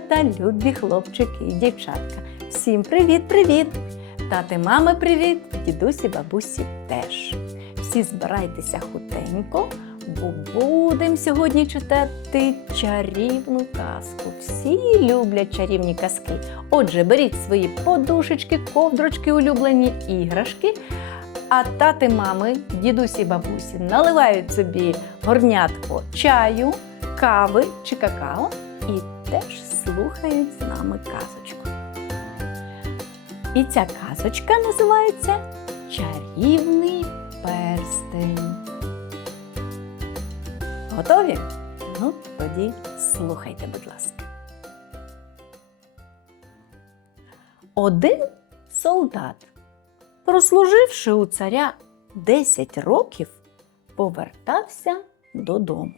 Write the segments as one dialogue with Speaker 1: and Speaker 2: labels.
Speaker 1: Малята, любі хлопчики і дівчатка. Всім привіт-привіт! Тати, мами, привіт! Дідусі, бабусі теж. Всі збирайтеся хутенько, бо будемо сьогодні читати чарівну казку. Всі люблять чарівні казки. Отже, беріть свої подушечки, ковдрочки, улюблені іграшки. А тати, мами, дідусі, бабусі наливають собі горнятко чаю, кави чи какао і теж слухають з нами казочку. І ця казочка називається Чарівний перстень. Готові? Ну, тоді слухайте, будь ласка. Один солдат, прослуживши у царя 10 років, повертався додому.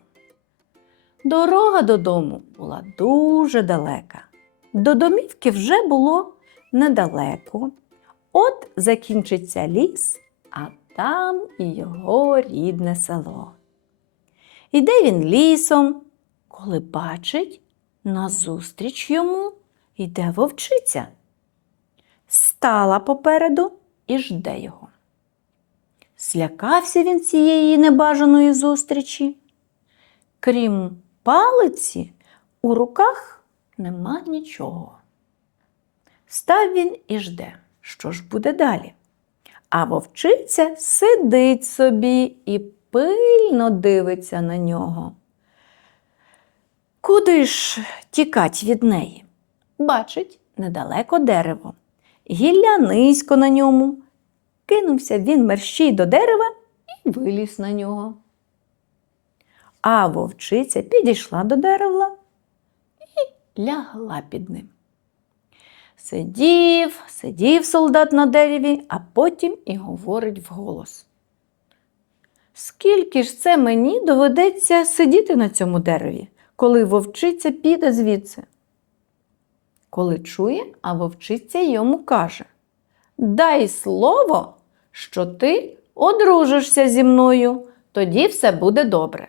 Speaker 1: Дорога додому була дуже далека. До домівки вже було недалеко. От закінчиться ліс, а там і його рідне село. Іде він лісом, коли бачить, назустріч йому йде вовчиця. Стала попереду і жде його. Злякався він цієї небажаної зустрічі. Крім палиці, у руках нема нічого. Став він і жде, що ж буде далі. А вовчиця сидить собі і пильно дивиться на нього. Куди ж тікать від неї? Бачить недалеко дерево. Гілля низько на ньому. Кинувся він мерщій до дерева і виліз на нього. А вовчиця підійшла до дерева і лягла під ним. Сидів, сидів солдат на дереві, а потім і говорить вголос. Скільки ж це мені доведеться сидіти на цьому дереві, коли вовчиця піде звідси? Коли чує, а вовчиця йому каже Дай слово, що ти одружишся зі мною, тоді все буде добре.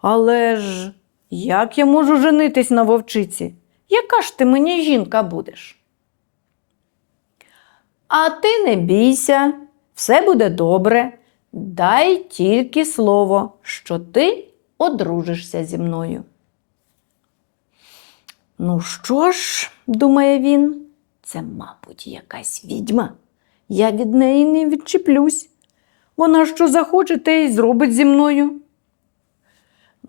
Speaker 1: Але ж як я можу женитись на вовчиці? Яка ж ти мені жінка будеш? А ти не бійся, все буде добре. Дай тільки слово, що ти одружишся зі мною. Ну що ж, думає він, це, мабуть, якась відьма. Я від неї не відчіплюсь. Вона що захоче, те й зробить зі мною.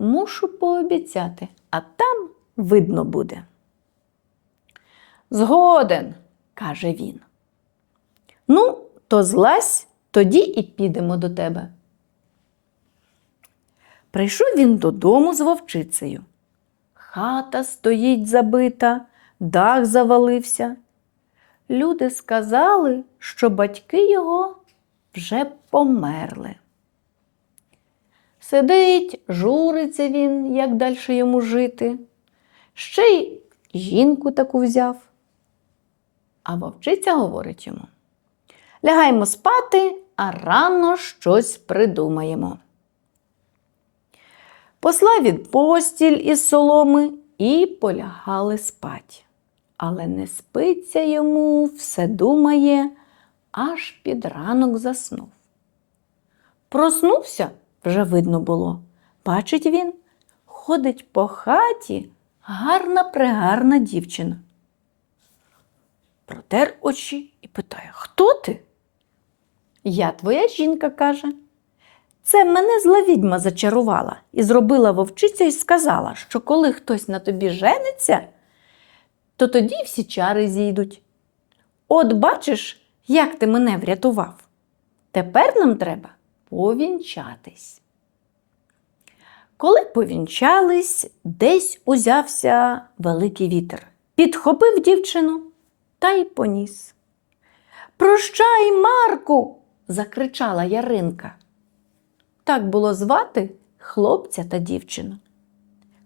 Speaker 1: Мушу пообіцяти, а там видно буде. Згоден, каже він. Ну, то злазь, тоді і підемо до тебе. Прийшов він додому з вовчицею. Хата стоїть забита, дах завалився. Люди сказали, що батьки його вже померли. Сидить, журиться він, як далі йому жити. Ще й жінку таку взяв. А вовчиця говорить йому: Лягаймо спати, а рано щось придумаємо. Послав він постіль із соломи і полягали спать. Але не спиться йому, все думає, аж під ранок заснув. Проснувся, вже видно було. Бачить він, ходить по хаті гарна пригарна дівчина. Протер очі і питає, хто ти? Я твоя жінка каже. Це мене зла відьма зачарувала і зробила вовчиця і сказала, що коли хтось на тобі жениться, то тоді всі чари зійдуть. От бачиш, як ти мене врятував. Тепер нам треба повінчатись. Коли повінчались, десь узявся великий вітер, підхопив дівчину та й поніс. Прощай, Марку! закричала Яринка. Так було звати хлопця та дівчину.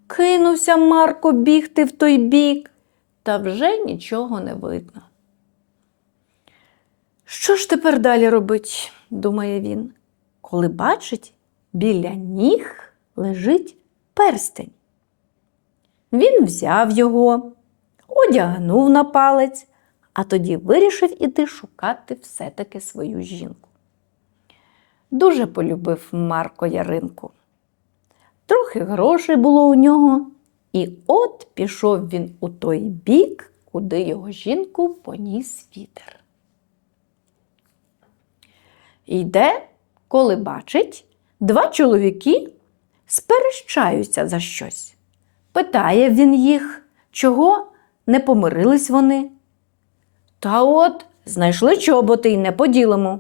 Speaker 1: Кинувся Марко бігти в той бік, та вже нічого не видно. Що ж тепер далі робить, думає він, коли бачить, біля ніг лежить перстень. Він взяв його, одягнув на палець, а тоді вирішив іти шукати все-таки свою жінку. Дуже полюбив Марко Яринку. Трохи грошей було у нього, і от пішов він у той бік, куди його жінку поніс вітер. Йде, коли бачить, два чоловіки сперещаються за щось. Питає він їх, чого не помирились вони. Та от знайшли чоботи й не поділимо.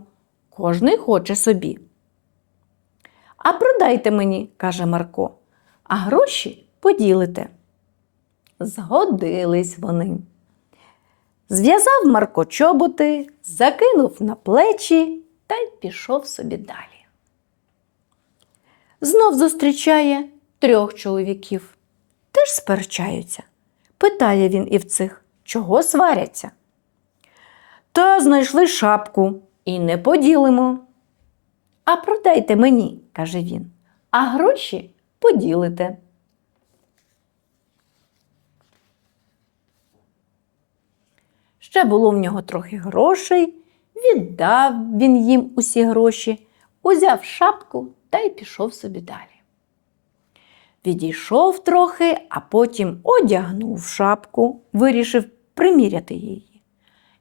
Speaker 1: Кожний хоче собі. А продайте мені, каже Марко, а гроші поділите. Згодились вони. Зв'язав Марко чоботи, закинув на плечі та й пішов собі далі. Знов зустрічає трьох чоловіків. Теж сперечаються. Питає він і в цих, чого сваряться. Та знайшли шапку і не поділимо. А продайте мені, каже він, а гроші поділите. Ще було в нього трохи грошей, віддав він їм усі гроші, узяв шапку та й пішов собі далі. Відійшов трохи, а потім одягнув шапку, вирішив приміряти її.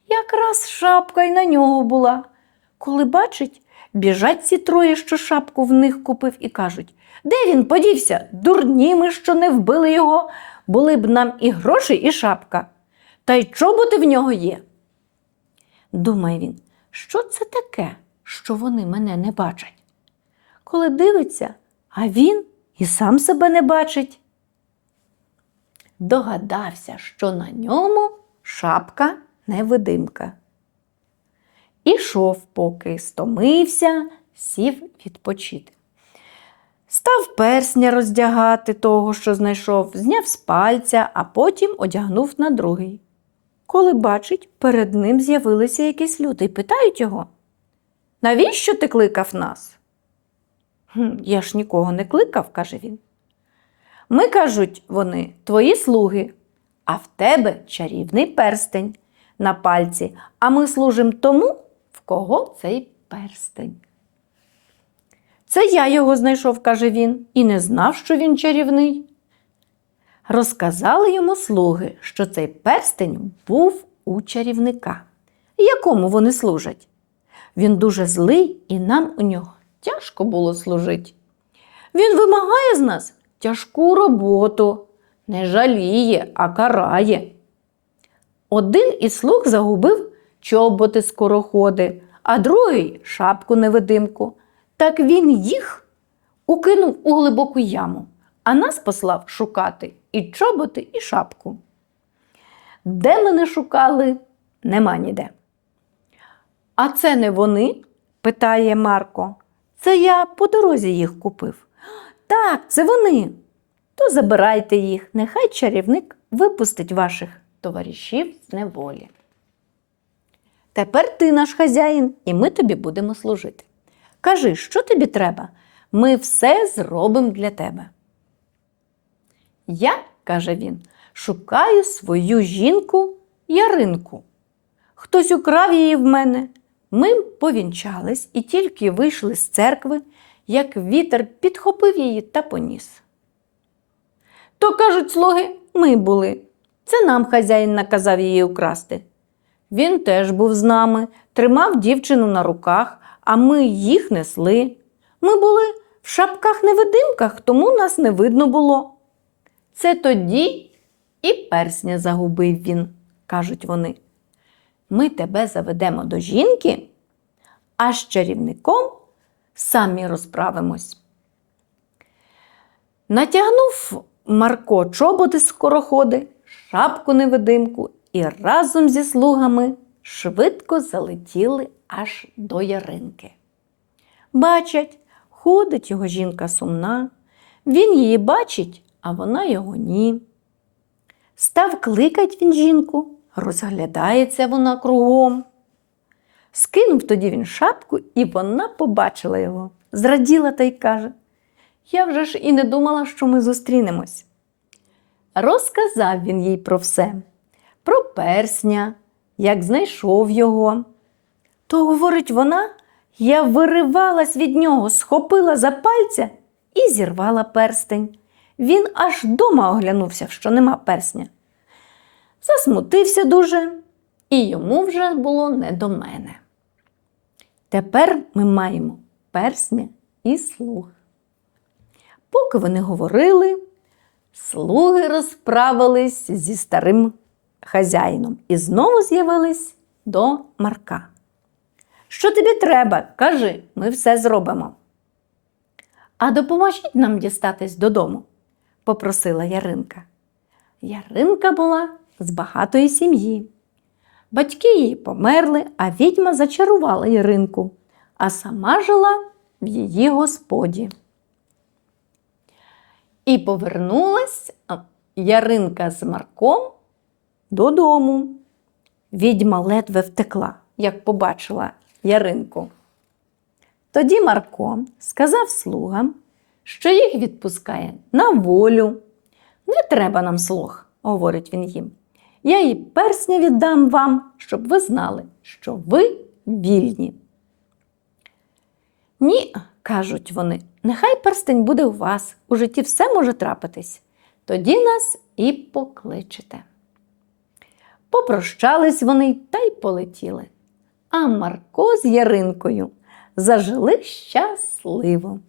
Speaker 1: Якраз шапка й на нього була. Коли бачить, біжать ці троє, що шапку в них купив, і кажуть: Де він подівся? Дурні ми, що не вбили його, були б нам і гроші, і шапка. Та й чоботи в нього є. Думає він, що це таке, що вони мене не бачать? Коли дивиться, а він і сам себе не бачить. Догадався, що на ньому шапка невидимка. Ішов, поки стомився, сів відпочити. Став персня роздягати того, що знайшов, зняв з пальця, а потім одягнув на другий. Коли бачить, перед ним з'явилися якісь люди і питають його, навіщо ти кликав нас? «Хм, Я ж нікого не кликав, каже він. Ми, кажуть вони, твої слуги, а в тебе чарівний перстень на пальці, а ми служимо тому, в кого цей перстень. Це я його знайшов, каже він, і не знав, що він чарівний. Розказали йому слуги, що цей перстень був у чарівника. Якому вони служать? Він дуже злий, і нам у нього тяжко було служити. Він вимагає з нас тяжку роботу, не жаліє, а карає. Один із слуг загубив чоботи скороходи, а другий шапку невидимку. Так він їх укинув у глибоку яму, а нас послав шукати і чоботи, і шапку. Де мене шукали, нема ніде. А це не вони? питає Марко. Це я по дорозі їх купив. Так, це вони. То забирайте їх, нехай чарівник випустить ваших товаришів з неволі. Тепер ти наш хазяїн, і ми тобі будемо служити. Кажи, що тобі треба? Ми все зробимо для тебе. Я, каже він, шукаю свою жінку Яринку. Хтось украв її в мене. Ми повінчались і тільки вийшли з церкви, як вітер підхопив її та поніс. То, кажуть слуги, ми були. Це нам хазяїн наказав її украсти. Він теж був з нами, тримав дівчину на руках, а ми їх несли. Ми були в шапках-невидимках, тому нас не видно було. Це тоді і персня загубив він, кажуть вони. Ми тебе заведемо до жінки, а з чарівником самі розправимось. Натягнув Марко чоботи скороходи, шапку невидимку і разом зі слугами швидко залетіли аж до яринки. Бачать, ходить його жінка сумна, він її бачить, а вона його ні. Став кликать він жінку, розглядається вона кругом. Скинув тоді він шапку, і вона побачила його, зраділа та й каже: Я вже ж і не думала, що ми зустрінемось. Розказав він їй про все, про персня, як знайшов його. То, говорить вона, я виривалась від нього, схопила за пальця і зірвала перстень. Він аж дома оглянувся, що нема персня. Засмутився дуже, і йому вже було не до мене. Тепер ми маємо персня і слуг. Поки вони говорили, слуги розправились зі старим хазяїном і знову з'явились до Марка. Що тобі треба? Кажи, ми все зробимо. А допоможіть нам дістатись додому, попросила Яринка. Яринка була з багатої сім'ї. Батьки її померли, а відьма зачарувала Яринку, а сама жила в її господі. І повернулась Яринка з Марком додому. Відьма ледве втекла, як побачила Яринку. Тоді Марко сказав слугам, що їх відпускає на волю. Не треба нам слуг, говорить він їм. Я і персня віддам вам, щоб ви знали, що ви вільні. Ні, кажуть вони, нехай перстень буде у вас, у житті все може трапитись. Тоді нас і покличете. Попрощались вони та й полетіли. А Марко з Яринкою зажили щасливо.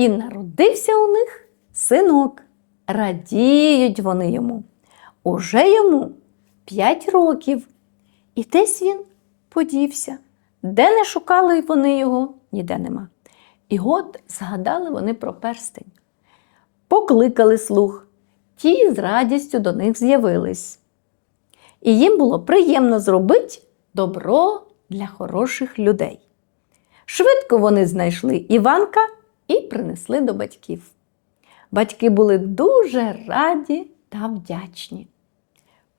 Speaker 1: І народився у них синок. Радіють вони йому. Уже йому п'ять років. І десь він подівся. Де не шукали вони його, ніде нема. І от згадали вони про перстень. Покликали слуг, ті з радістю до них з'явились. І їм було приємно зробити добро для хороших людей. Швидко вони знайшли Іванка і принесли до батьків. Батьки були дуже раді та вдячні.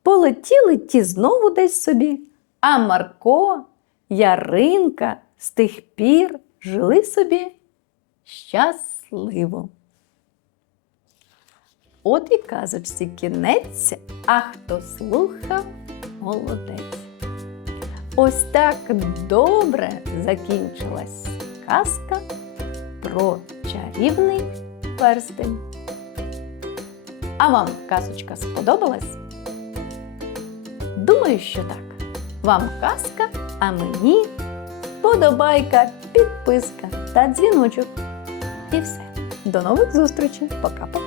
Speaker 1: Полетіли ті знову десь собі, а Марко, Яринка з тих пір жили собі щасливо. От і казочці кінець, а хто слухав, молодець. Ось так добре закінчилась казка про чарівний перстень. А вам казочка сподобалась? Думаю, що так. Вам казка, а мені подобайка, підписка та дзвіночок. І все. До нових зустрічей. Пока-пока.